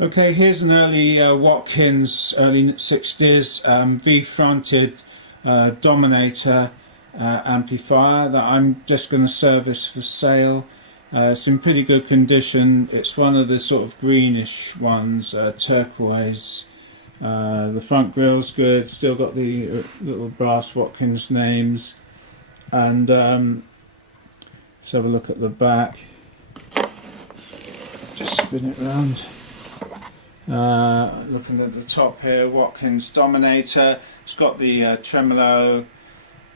Okay, here's an early Watkins, early 60s V-fronted Dominator amplifier that I'm just going to service for sale. It's in pretty good condition. It's one of the sort of greenish ones, turquoise. The front grill's good, still got the little brass Watkins names. And let's have a look at the back. Just spin it round. Looking at the top here, Watkins Dominator. It's got the tremolo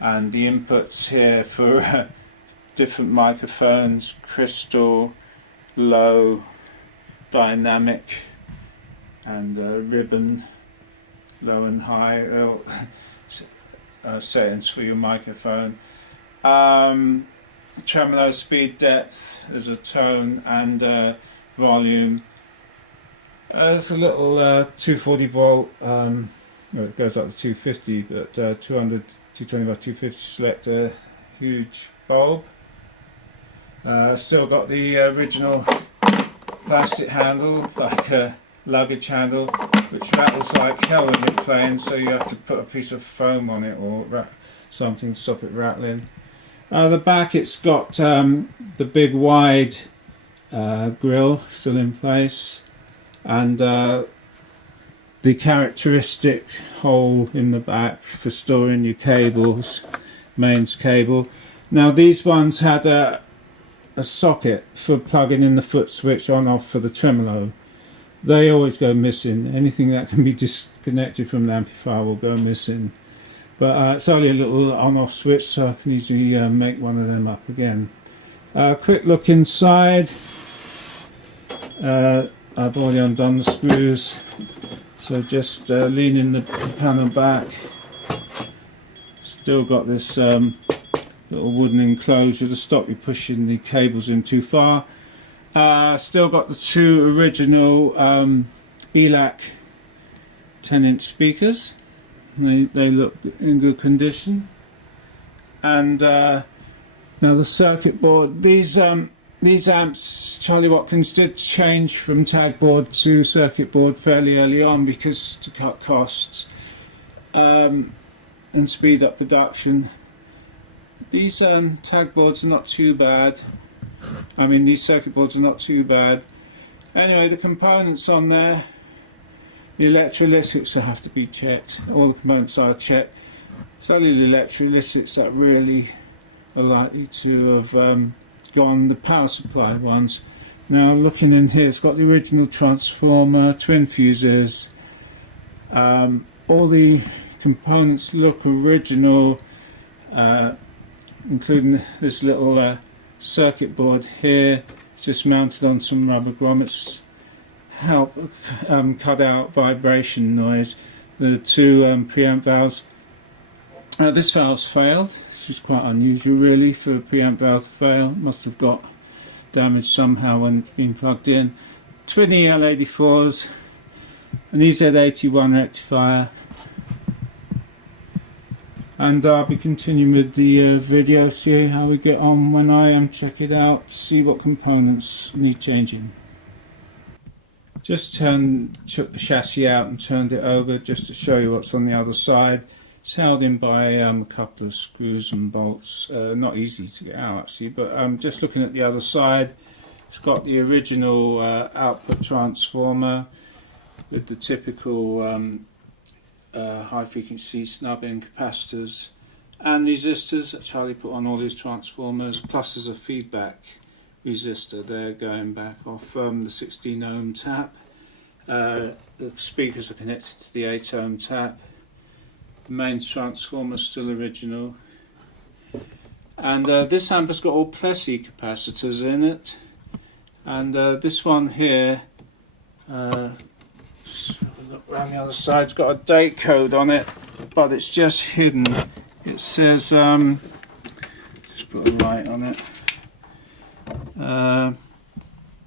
and the inputs here for different microphones: crystal, low, dynamic, and ribbon, low and high settings for your microphone. Tremolo, speed, depth, there's a tone and volume. There's a little 240 volt, well, it goes up to 250, but 200, 220 by 250 selector, huge bulb. Still got the original plastic handle, like a luggage handle, which rattles like hell when you're playing, so you have to put a piece of foam on it or something to stop it rattling. The back, it's got the big wide grill still in place, and the characteristic hole in the back for storing your cables, mains cable. Now these ones had a socket for plugging in the foot switch on off for the tremolo. They always go missing. Anything that can be disconnected from the amplifier will go missing. But it's only a little on off switch, so I can easily make one of them up again. Quick look inside. I've already undone the screws, so just leaning the panel back. Still got this little wooden enclosure to stop you pushing the cables in too far. Still got the two original ELAC 10-inch speakers. They look in good condition. And now the circuit board. These amps, Charlie Watkins did change from tag board to circuit board fairly early on, because to cut costs and speed up production. These tag boards are not too bad. I mean, these circuit boards are not too bad. Anyway, the components on there, the electrolytics have to be checked. All the components are checked. It's only the electrolytics that really are likely to have gone, the power supply ones. Now looking in here, it's got the original transformer, twin fuses. All the components look original, including this little circuit board here. It's just mounted on some rubber grommets, help cut out vibration noise. The two preamp valves. This valve's failed. This is quite unusual really for a preamp valve to fail. Must have got damaged somehow when being plugged in. Twin EL84s, an EZ81 rectifier, and I'll be continuing with the video, see how we get on when I check it out, see what components need changing. Just took the chassis out and turned it over just to show you what's on the other side. It's held in by a couple of screws and bolts, not easy to get out actually, but just looking at the other side, it's got the original output transformer with the typical high frequency snubbing capacitors and resistors that Charlie put on all these transformers, plus there's a feedback resistor there going back off the 16 ohm tap. The speakers are connected to the 8 ohm tap. The main transformer is still original, and this amp has got all Plessey capacitors in it, and this one here, just have a look around the other side, it's got a date code on it, but it's just hidden. It says, just put a light on it,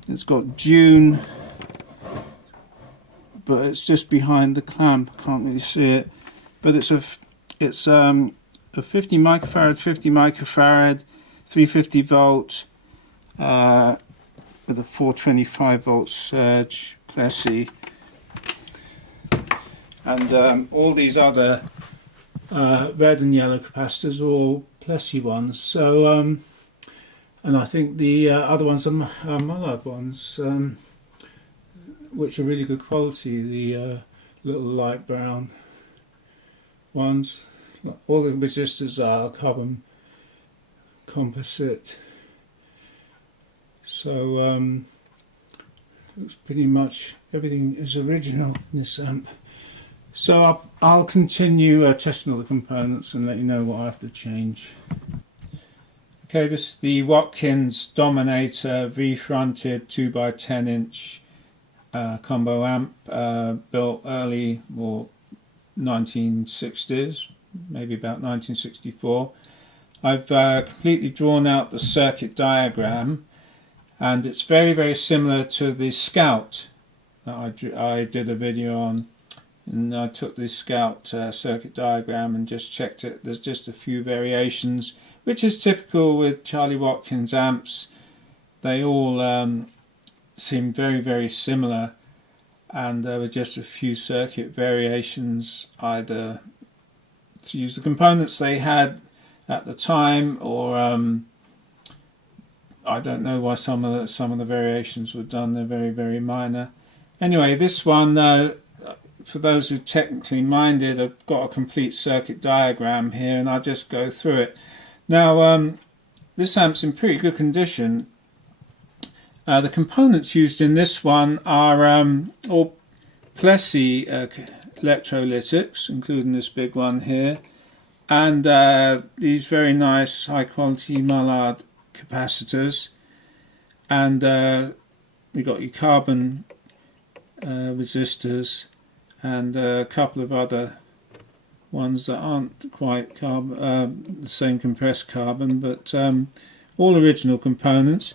it's got June, but it's just behind the clamp, I can't really see it. But it's a 50 microfarad, 50 microfarad, 350 volt with a 425 volt surge, Plessey, and all these other red and yellow capacitors are all Plessey ones. So, and I think the other ones are Mullard ones, which are really good quality. The little light brown ones. All the resistors are carbon composite. So it's pretty much everything is original in this amp. So I'll continue testing all the components and let you know what I have to change. Okay, this is the Watkins Dominator V-fronted 2x10 inch combo amp, built early or 1960s, maybe about 1964. I've completely drawn out the circuit diagram, and it's very, very similar to the Scout that I did a video on. And I took the Scout circuit diagram and just checked it. There's just a few variations, which is typical with Charlie Watkins amps. They all seem very, very similar, and there were just a few circuit variations, either to use the components they had at the time, or I don't know why some of the variations were done. They're very, very minor. Anyway, this one, for those who are technically minded, I've got a complete circuit diagram here, and I'll just go through it. Now, this amp's in pretty good condition. The components used in this one are all Plessey electrolytics, including this big one here, and these very nice high quality Mullard capacitors, and you've got your carbon resistors, and a couple of other ones that aren't quite carbon, the same compressed carbon, but all original components.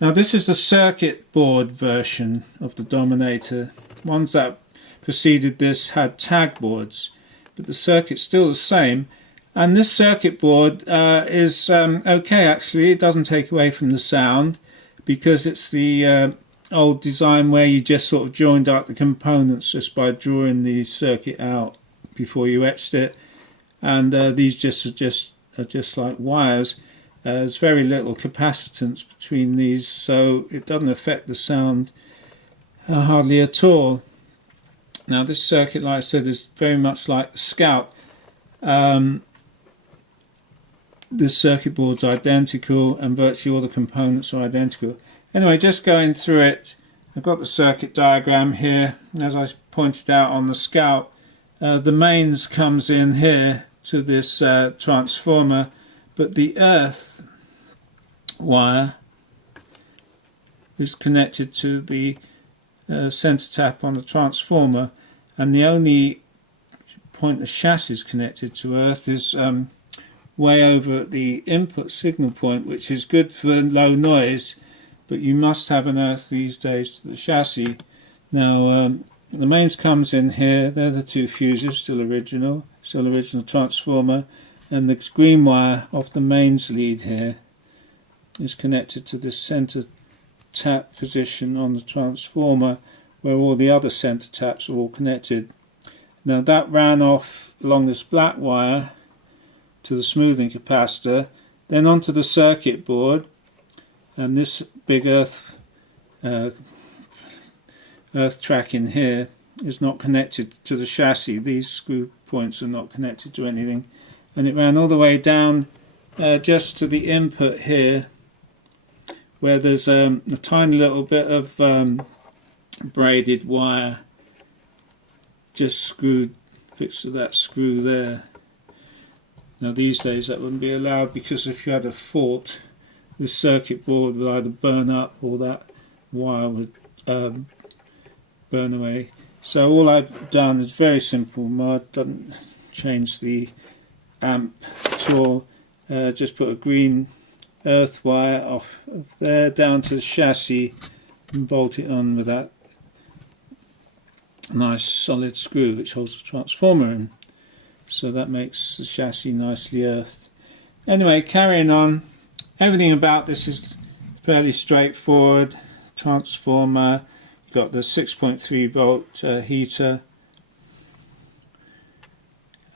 Now this is the circuit board version of the Dominator. Ones that preceded this had tag boards, but the circuit's still the same. And this circuit board is okay, actually. It doesn't take away from the sound, because it's the old design where you just sort of joined up the components just by drawing the circuit out before you etched it, and these are just like wires. There's very little capacitance between these, so it doesn't affect the sound hardly at all. Now this circuit, like I said, is very much like the Scout. This circuit board's identical, and virtually all the components are identical. Anyway, just going through it, I've got the circuit diagram here. As I pointed out on the Scout, the mains comes in here to this transformer, but the earth wire is connected to the center tap on the transformer, and the only point the chassis is connected to earth is way over at the input signal point, which is good for low noise, but you must have an earth these days to the chassis. Now the mains comes in here. They're the two fuses, still original transformer, and the green wire off the mains lead here is connected to this center tap position on the transformer, where all the other center taps are all connected. Now that ran off along this black wire to the smoothing capacitor, then onto the circuit board, and this big earth track in here is not connected to the chassis. These screw points are not connected to anything, and it ran all the way down just to the input here, where there's a tiny little bit of braided wire just fixed to that screw there. Now these days that wouldn't be allowed, because if you had a fault, this circuit board would either burn up or that wire would burn away. So all I've done is very simple mod, doesn't change the amp at all. Just put a green earth wire off of there down to the chassis and bolt it on with that nice solid screw which holds the transformer in. So that makes the chassis nicely earthed. Anyway, carrying on, everything about this is fairly straightforward. Transformer, you've got the 6.3 volt heater,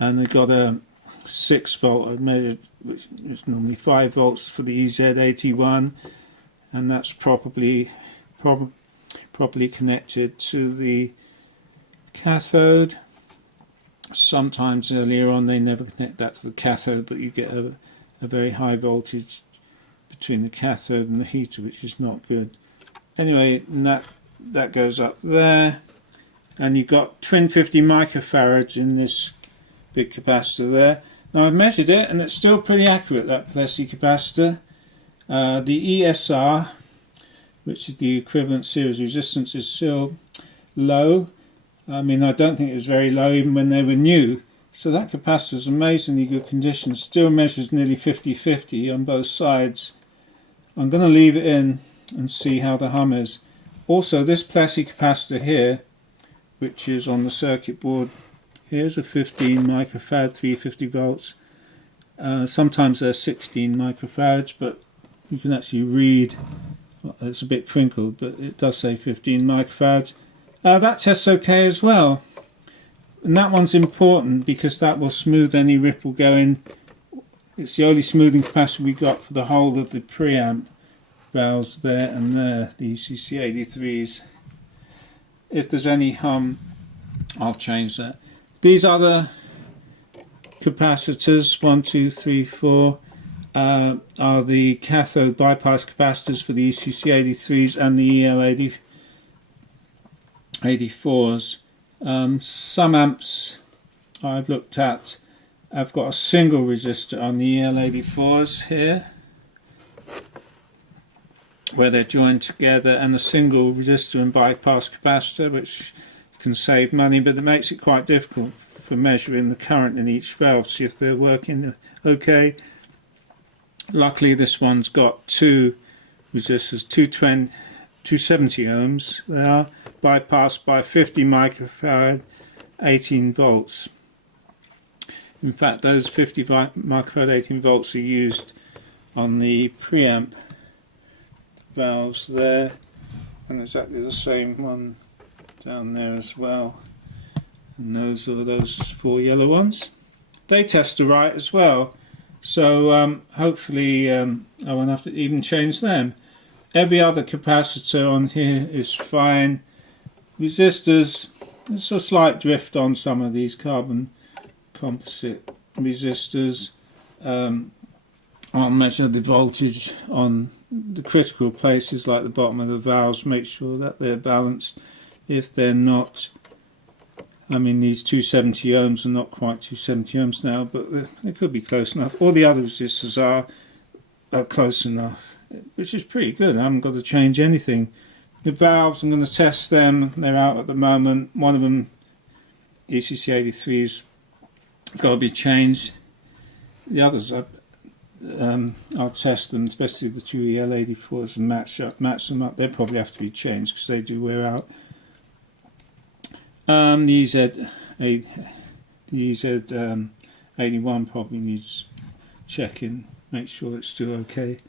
and they've got a 6 volt, I've made it, which is normally 5 volts for the EZ81, and that's properly connected to the cathode. Sometimes earlier on they never connect that to the cathode, but you get a very high voltage between the cathode and the heater, which is not good. Anyway, that goes up there, and you've got twin 50 microfarads in this big capacitor there. Now I've measured it and it's still pretty accurate, that Plessey capacitor. The ESR, which is the equivalent series resistance, is still low. I mean, I don't think it was very low even when they were new. So that capacitor is amazingly good condition. Still measures nearly 50-50 on both sides. I'm going to leave it in and see how the hum is. Also, this Plessey capacitor here, which is on the circuit board, here's a 15 microfarad, 350 volts. Sometimes they're 16 microfarads, but you can actually read, it's a bit crinkled, but it does say 15 microfarads. That tests okay as well, and that one's important because that will smooth any ripple going. It's the only smoothing capacitor we got for the whole of the preamp valves there and there, the ECC83s. If there's any hum, I'll change that. These other capacitors, 1, 2, 3, 4, are the cathode bypass capacitors for the ECC83s and the EL84s. Some amps I've looked at, I've got a single resistor on the EL84s here, where they're joined together, and a single resistor and bypass capacitor, which can save money, but it makes it quite difficult for measuring the current in each valve, see if they're working okay. Luckily this one's got two resistors, 270 ohms they are, bypassed by 50 microfarad, 18 volts. In fact, those 50 microfarad 18 volts are used on the preamp valves there, and exactly the same one down there as well. And those are those 4 yellow ones. They test right as well, so hopefully I won't have to even change them. Every other capacitor on here is fine. Resistors, there's a slight drift on some of these carbon composite resistors. I'll measure the voltage on the critical places like the bottom of the valves, make sure that they're balanced. If they're not, I mean, these 270 ohms are not quite 270 ohms now, but they could be close enough. All the other resistors are close enough, which is pretty good. I haven't got to change anything. The valves, I'm going to test them. They're out at the moment. One of them, ECC83's, got to be changed. The others, I'll test them, especially the two EL84s, and match them up. They probably have to be changed because they do wear out. The EZ81 probably needs checking, make sure it's still okay.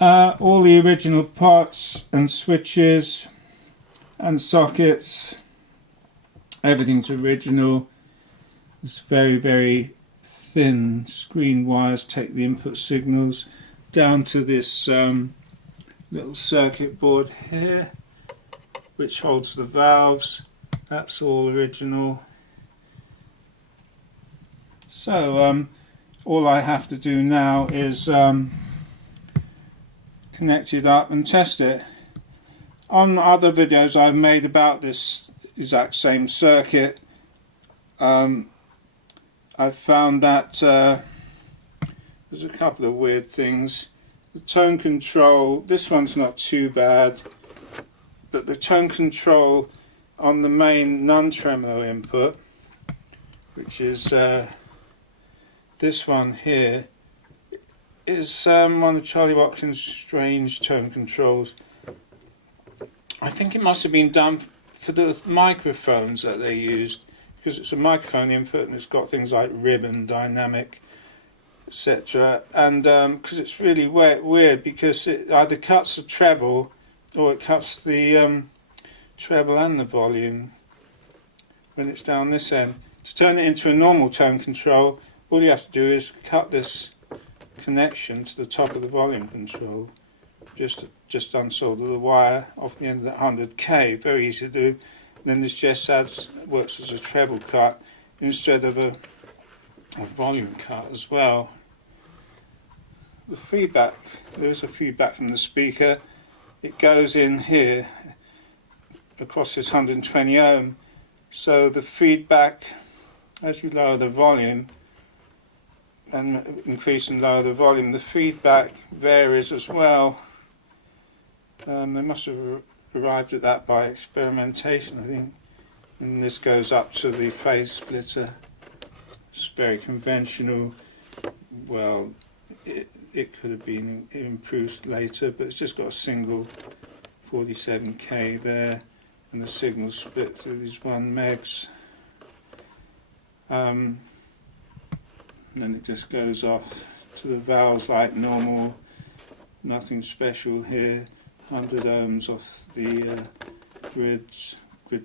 All the original parts and switches and sockets, everything's original. It's very, very thin screen wires take the input signals down to this little circuit board here, which holds the valves. That's all original. So all I have to do now is connect it up and test it. On other videos I've made about this exact same circuit, I've found that there's a couple of weird things. The tone control, this one's not too bad, but the tone control on the main non-tremolo input, which is this one here, is one of Charlie Watkins' strange tone controls. I think it must have been done for the microphones that they used, because it's a microphone input and it's got things like ribbon, dynamic, etc. And because it's really weird, because it either cuts the treble or it cuts the treble and the volume when it's down this end. To turn it into a normal tone control, all you have to do is cut this connection to the top of the volume control. Just unsolder the wire off the end of that 100K. Very easy to do. And then this just works as a treble cut instead of a volume cut as well. The feedback, there is a feedback from the speaker. It goes in here across this 120 ohm. So the feedback, as you lower the volume and increase and lower the volume, the feedback varies as well. They must have arrived at that by experimentation, I think. And this goes up to the phase splitter. It's very conventional. Well, it could have been improved later, but it's just got a single 47K there, and the signal split through these 1 megs. And then it just goes off to the valves like normal. Nothing special here. 100 ohms off the grid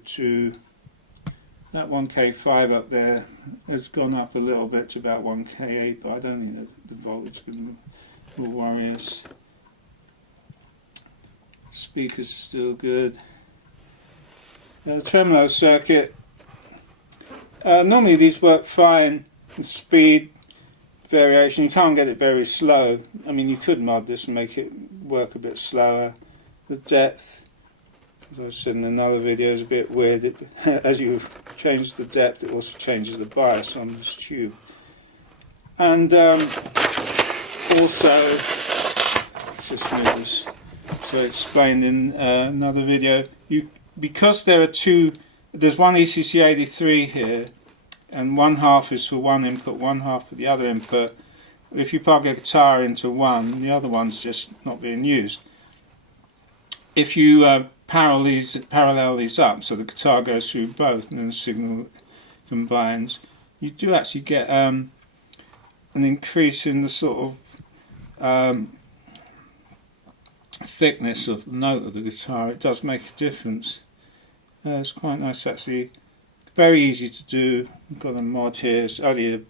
2. That 1K5 up there has gone up a little bit to about 1K8, but I don't think the voltage will worry us. Speakers are still good. The tremolo circuit, normally these work fine. The speed variation, you can't get it very slow. I mean, you could mod this and make it work a bit slower. The depth, as I said in another video, is a bit weird. As you change the depth, it also changes the bias on this tube. And also, let's just move this. So I explained in another video, because there are there's one ECC83 here, and one half is for one input, one half for the other input. If you plug a guitar into one, the other one's just not being used. If you parallel these up, so the guitar goes through both and then the signal combines, you do actually get an increase in the sort of thickness of the note of the guitar. It does make a difference. It's quite nice actually. Very easy to do. I've got a mod here. It's only a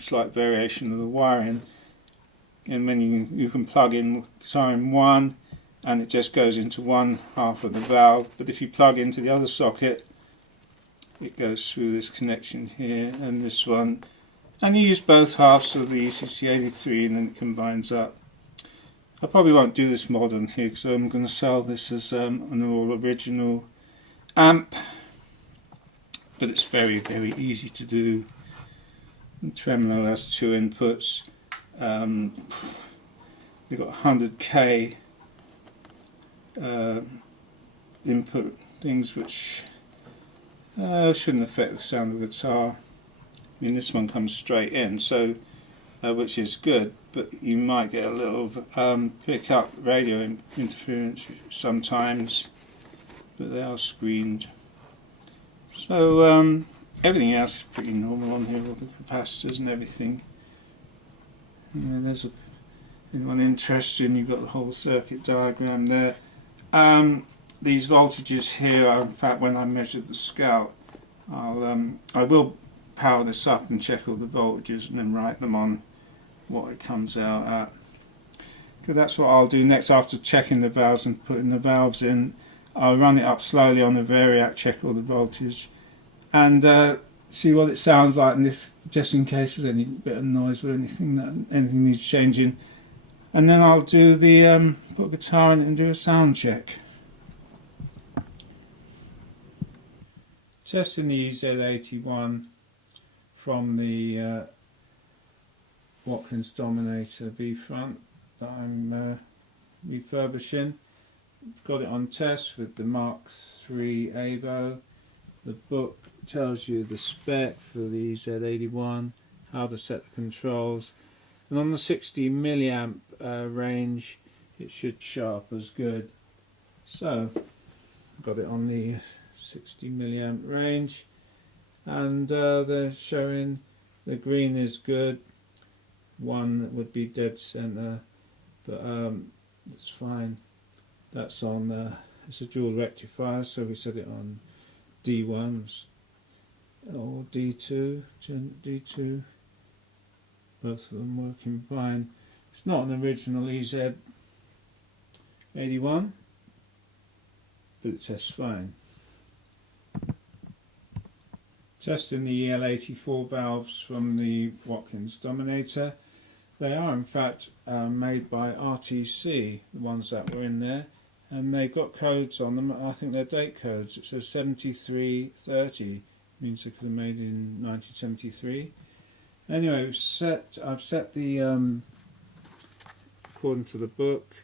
slight variation of the wiring, and then you can plug in guitar in one, and it just goes into one half of the valve. But if you plug into the other socket, it goes through this connection here and this one, and you use both halves of the ECC83 and then it combines up. I probably won't do this mod on here because I'm going to sell this as an all original amp, but it's very, very easy to do. And tremolo has 2 inputs. You've got 100K input things which shouldn't affect the sound of the guitar. I mean, this one comes straight in, so which is good, but you might get a little pick-up radio interference sometimes, but they are screened. So everything else is pretty normal on here, all the capacitors and everything. There's anyone interested, you've got the whole circuit diagram there. These voltages here are, in fact, when I measured the scout, I will power this up and check all the voltages and then write them on what it comes out at. So that's what I'll do next. After checking the valves and putting the valves in, I'll run it up slowly on the variac, check all the voltage, and see what it sounds like, and if, just in case there's any bit of noise or anything needs changing. And then I'll do the put a guitar in it and do a sound check. Testing the EZ81 from the Watkins Dominator B front that I'm refurbishing. Got it on test with the Mark III Avo. The book tells you the spec for the EZ81, how to set the controls, and on the 60 milliamp range it should show up as good. So got it on the 60 milliamp range, and they're showing the green is good, 1 would be dead center, but it's fine. That's on it's a dual rectifier, so we set it on D1 or D2, D2, both of them working fine. It's not an original EZ81, but it tests fine. Testing the EL84 valves from the Watkins Dominator. They are in fact made by RTC, the ones that were in there, and they've got codes on them. I think they're date codes. It says 7330, means they could have made in 1973. Anyway, I've set the, according to the book,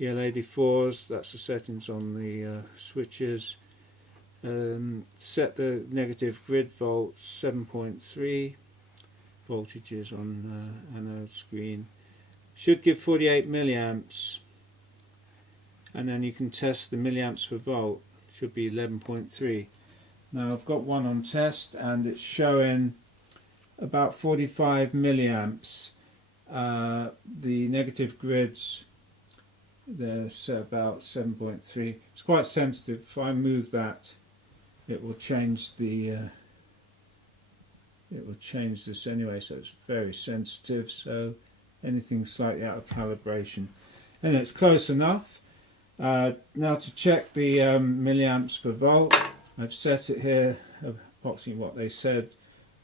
EL84s, that's the settings on the switches. Set the negative grid volt 7.3 voltages on anode screen. Should give 48 milliamps, and then you can test the milliamps per volt. Should be 11.3. Now I've got one on test and it's showing about 45 milliamps. The negative grids, they're set about 7.3. It's quite sensitive. If I move that, it will change the it will change this anyway, so it's very sensitive, so anything slightly out of calibration. And it's close enough. Now to check the milliamps per volt, I've set it here approximately what they said,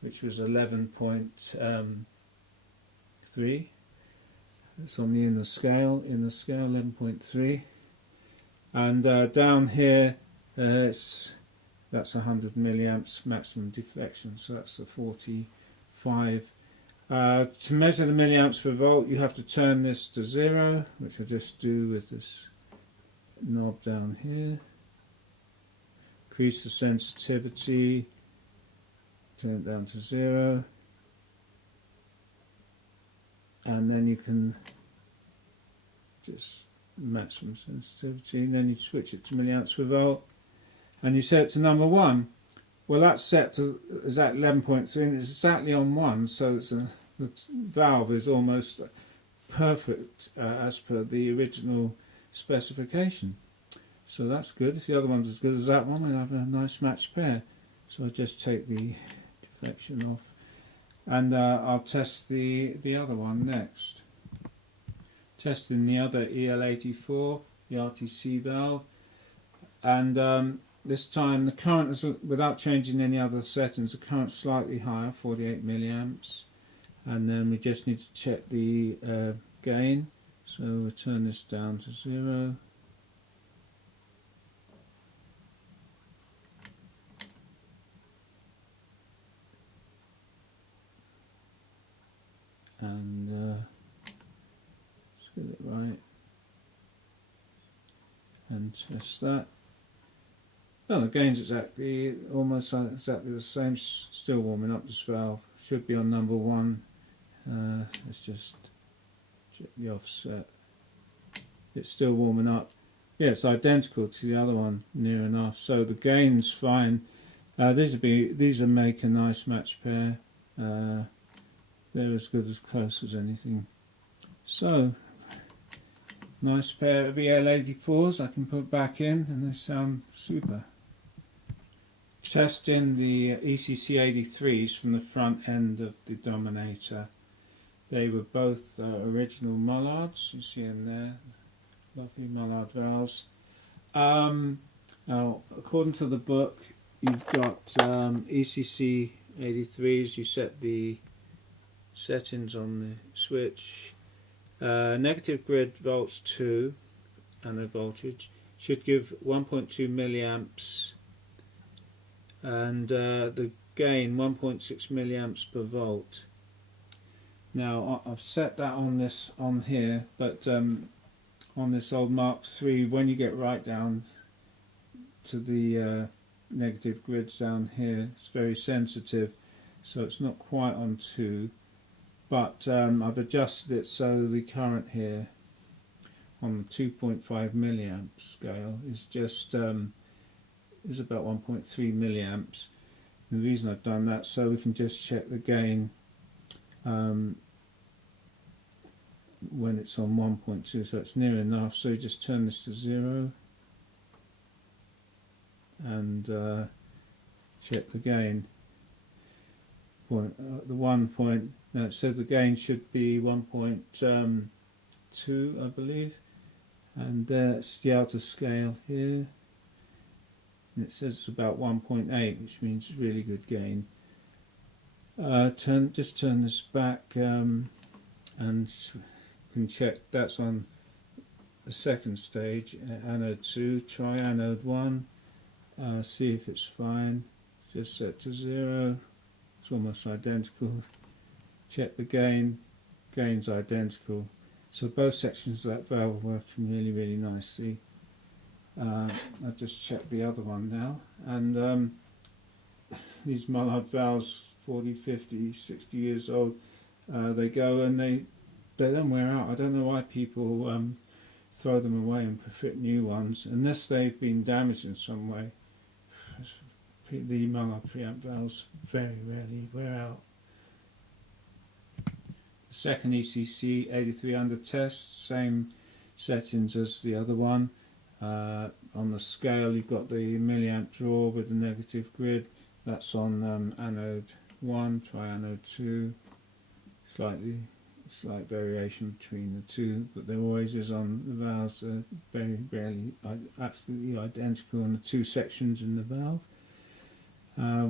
which was 11.3. It's on the inner scale 11.3, and down here that's 100 milliamps maximum deflection, so that's a 45. To measure the milliamps per volt, you have to turn this to 0, which I just do with this knob down here. Increase the sensitivity, turn it down to 0, and then you can just maximum sensitivity, and then you switch it to milliamps per volt, and you set it to number 1. Well, that's set to exactly 11.3, and it's exactly on 1, so the valve is almost perfect as per the original specification. So that's good. If the other one's as good as that one, we'll have a nice matched pair. So I'll just take the deflection off, and I'll test the other one next. Testing the other EL84, the RTC valve, and this time the current is, without changing any other settings, the current slightly higher, 48 milliamps, and then we just need to check the gain. So we'll turn this down to 0. And let's get it right and test that. Well, the gain's almost exactly the same. Still warming up this valve. Should be on number 1. Let's just check the offset. It's still warming up. Yeah, it's identical to the other one, near enough. So the gain's fine. These will make a nice match pair. They're as good as close as anything. So, nice pair of EL84s I can put back in, and they sound super. Testing the ECC83s from the front end of the Dominator. They were both original Mullards, you see them there, lovely Mullard valves. Now, according to the book, you've got ECC83s, you set the settings on the switch. Negative grid volts 2, anode voltage, should give 1.2 milliamps, and the gain 1.6 milliamps per volt. Now I've set that on here, but on this old Mark III, when you get right down to the negative grids down here, it's very sensitive, so it's not quite on 2. But I've adjusted it so the current here on the 2.5 milliamp scale is just is about 1.3 milliamps. And the reason I've done that, so we can just check the gain when it's on 1.2, so it's near enough. So you just turn this to 0, and check the gain. The 1 point, no, it says the gain should be 1.2, I believe, and there's the outer scale here, and it says it's about 1.8, which means really good gain. Just turn this back and can check that's on the second stage, anode 2, try anode 1, see if it's fine, just set to 0, it's almost identical, check the gain, gain's identical, so both sections of that valve are working really nicely. I'll just check the other one now, and these Mullard valves, 40, 50, 60 years old, they go and they don't wear out. I don't know why people throw them away and fit new ones, unless they've been damaged in some way. The Mullard preamp valves very rarely wear out. The second ECC 83 under test, same settings as the other one. On the scale you've got the milliamp draw with the negative grid, that's on anode 1, try anode 2, slight variation between the two, but there always is on the valves, very rarely absolutely identical on the two sections in the valve.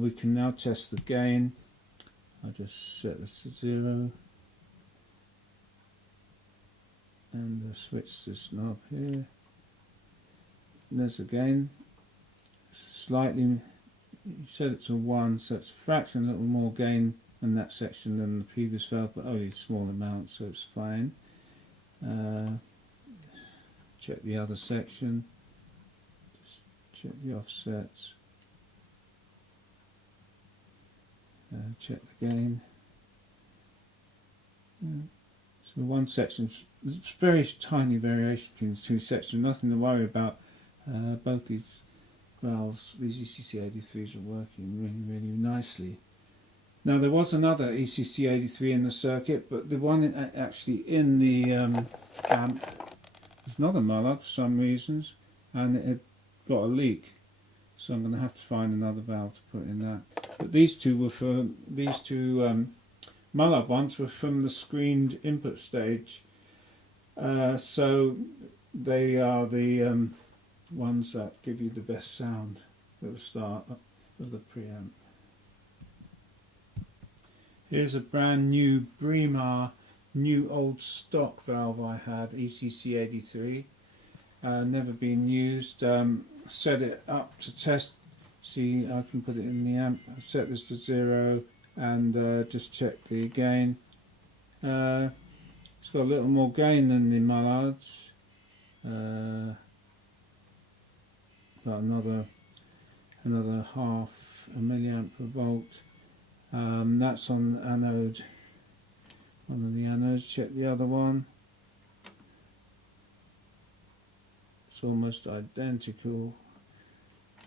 We can now test the gain. I'll just set this to 0 and switch this knob here. And there's the gain. Slightly, you set it to 1, so it's a fraction, a little more gain in that section than the previous valve, but only a small amount, so it's fine. Check the other section, just check the offsets, check the gain. So one section, there's very tiny variation between the two sections, nothing to worry about. Both these valves, these ECC 83s are working really nicely. Now there was another ECC 83 in the circuit, but the one actually in the amp is not a Mullard for some reasons, and it had got a leak, so I'm going to have to find another valve to put in that. But these two were from Mullard ones were from the screened input stage, so they are the ones that give you the best sound at the start of the preamp. Here's a brand new Bremer new old stock valve I had, ECC 83, never been used. Set it up to test, see I can put it in the amp. I set this to 0 and just check the gain. It's got a little more gain than the Mullards. Got another half a milliamp per volt. That's on anode, one of the anodes. Check the other one. It's almost identical.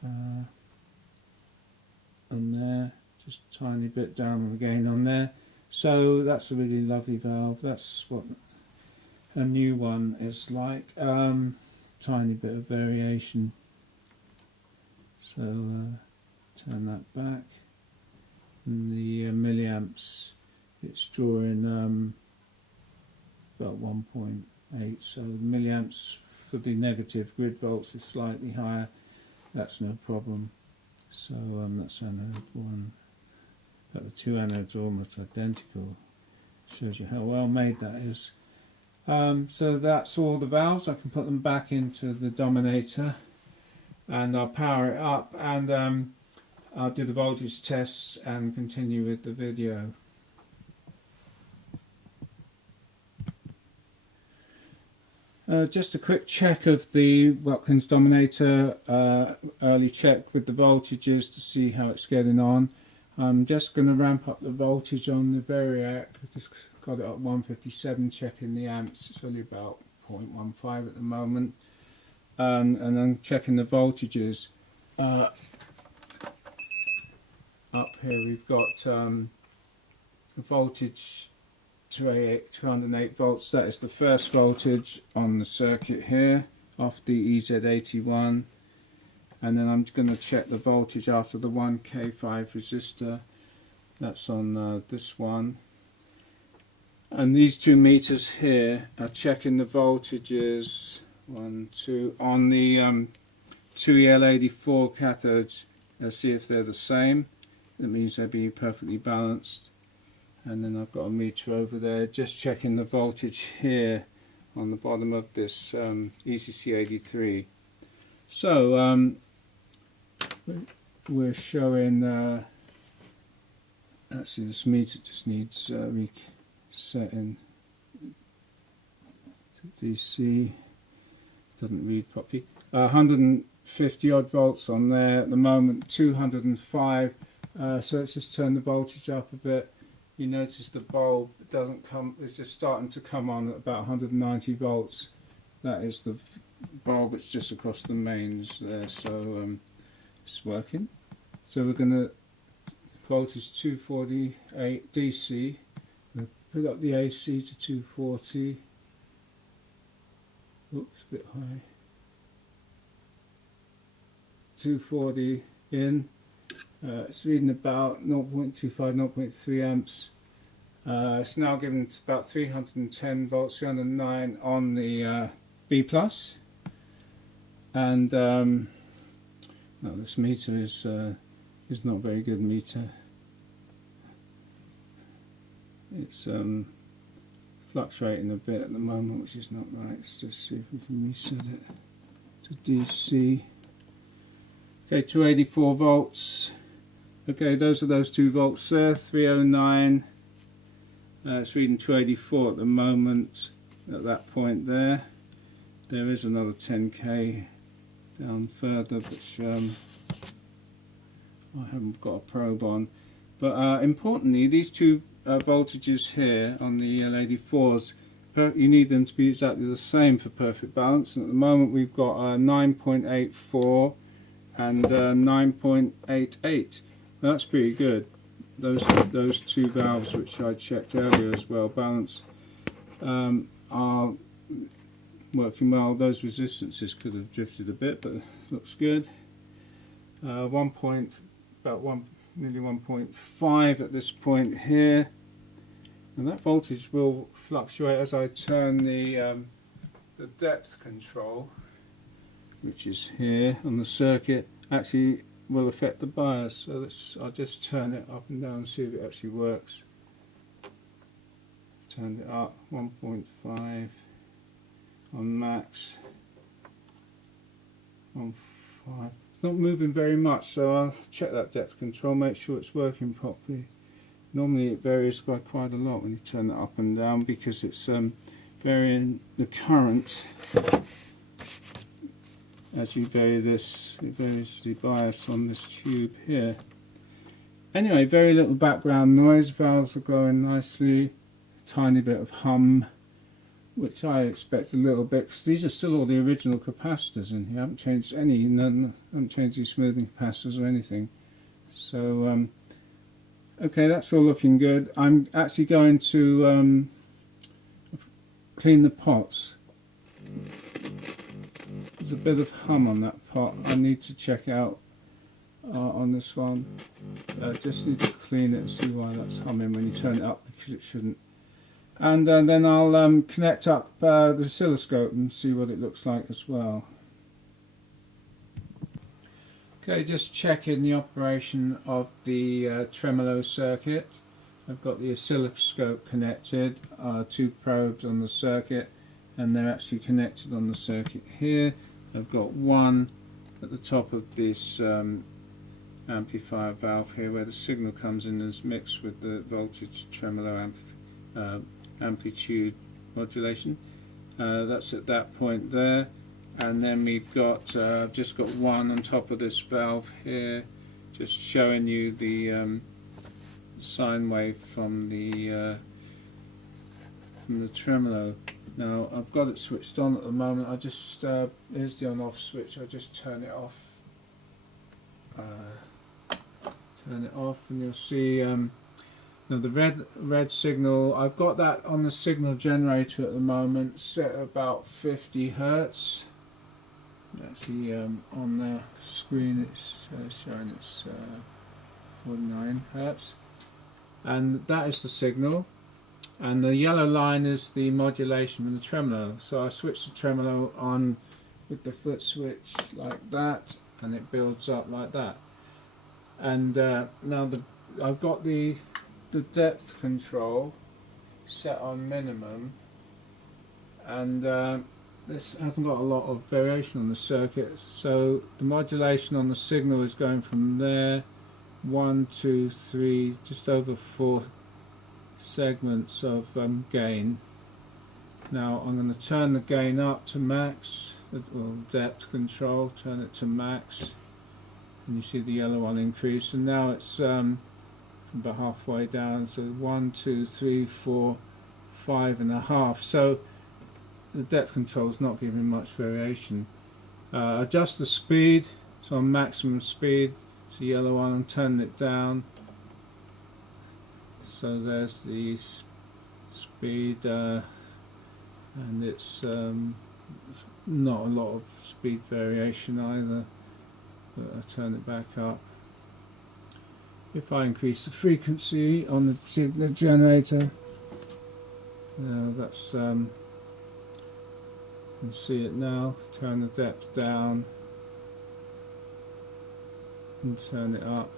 On there, just a tiny bit down the gain on there. So that's a really lovely valve. That's what a new one is like. Tiny bit of variation. So turn that back. And the milliamps, it's drawing about 1.8. So the milliamps for the negative grid volts is slightly higher. That's no problem. So that's anode 1. But the two anodes are almost identical. Shows you how well made that is. So that's all the valves. I can put them back into the Dominator, and I'll power it up, and I'll do the voltage tests and continue with the video. Just a quick check of the Watkins Dominator, early check with the voltages to see how it's getting on. I'm just going to ramp up the voltage on the Variac. I just got it up 157, checking the amps. It's only about 0.15 at the moment. And then checking the voltages. Up here we've got a voltage 208 volts. That is the first voltage on the circuit here off the EZ81. and then I'm going to check the voltage after the 1K5 resistor. That's on this one. And these two meters here are checking the voltages, 1, 2, on the 2EL84 cathodes. See if they're the same. That means they'll be perfectly balanced. And then I've got a meter over there just checking the voltage here on the bottom of this ECC83. So we're showing actually this meter just needs resetting to DC. Doesn't read properly. 150 odd volts on there at the moment, 205. So let's just turn the voltage up a bit. You notice the bulb doesn't come, it's just starting to come on at about 190 volts. That is the bulb that's just across the mains there, so it's working. So we're going to, voltage 248 DC, we'll put up the AC to 240. Oops, a bit high. 240 in. It's reading about 0.25, 0.3 amps. It's now giving about 310 volts, 309 on the B+. And no, this meter is not a very good meter. It's fluctuating a bit at the moment, which is not right. Let's just see if we can reset it to DC. Okay, 284 volts. Okay, those are those 2 volts there, 309. It's reading 284 at the moment at that point there. There is another 10k down further, which I haven't got a probe on. But importantly, these two voltages here on the EL84s, you need them to be exactly the same for perfect balance. And at the moment we've got 9.84 and 9.88. That's pretty good. Those two valves, which I checked earlier as well, balance, are working well. Those resistances could have drifted a bit, but it looks good. Nearly 1.5 at this point here, and that voltage will fluctuate as I turn the depth control, which is here on the circuit. Actually will affect the bias, so I'll just turn it up and down and see if it actually works. Turned it up, 1.5 on max, 1.5. It's not moving very much, so I'll check that depth control, make sure it's working properly. Normally it varies by quite a lot when you turn it up and down, because it's varying the current. As you vary this, it varies the bias on this tube here. Anyway, very little background noise, valves are glowing nicely, a tiny bit of hum, which I expect a little bit, because these are still all the original capacitors in here. I haven't changed any, none, I haven't changed these smoothing capacitors or anything. So, okay, that's all looking good. I'm actually going to clean the pots. There's a bit of hum on that pot. I need to check out on this one. Just need to clean it and see why that's humming when you turn it up, because it shouldn't. And then I'll connect up the oscilloscope and see what it looks like as well. Okay, just checking the operation of the tremolo circuit. I've got the oscilloscope connected, 2 probes on the circuit, and they're actually connected on the circuit here. I've got one at the top of this amplifier valve here, where the signal comes in and is mixed with the voltage tremolo amplitude modulation. That's at that point there, and then we've got just got one on top of this valve here, just showing you the sine wave from the tremolo. Now I've got it switched on at the moment. I just here's the on-off switch. I just turn it off. Turn it off, and you'll see now the red signal. I've got that on the signal generator at the moment, set at about 50 Hertz. Actually, on the screen it's showing it's 49 Hertz, and that is the signal, and the yellow line is the modulation of the tremolo. So I switch the tremolo on with the foot switch like that, and it builds up like that. And now I've got the depth control set on minimum, and this hasn't got a lot of variation on the circuit, so the modulation on the signal is going from there 1, 2, 3, just over 4 segments of gain. Now I'm going to turn the gain up to max, or depth control, turn it to max, and you see the yellow one increase, and now it's about halfway down, so 1, 2, 3, 4, 5.5. So the depth control is not giving much variation. Adjust the speed, so on maximum speed, it's the yellow one, I'm turning it down. So there's the speed, and it's not a lot of speed variation either, but I turn it back up. If I increase the frequency on the generator, that's you can see it now. Turn the depth down and turn it up.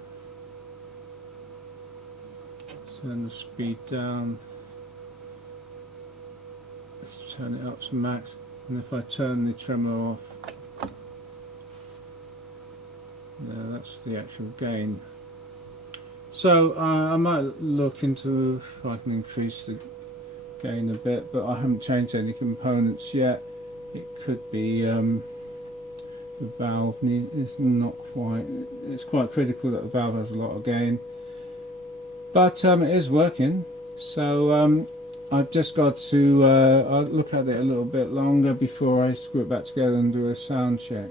Turn the speed down. Let's turn it up to max. And if I turn the tremolo off, that's the actual gain. So I might look into if I can increase the gain a bit, but I haven't changed any components yet. It could be the valve is not quite, it's quite critical that the valve has a lot of gain, but it is working. So I've just got to I'll look at it a little bit longer before I screw it back together and do a sound check.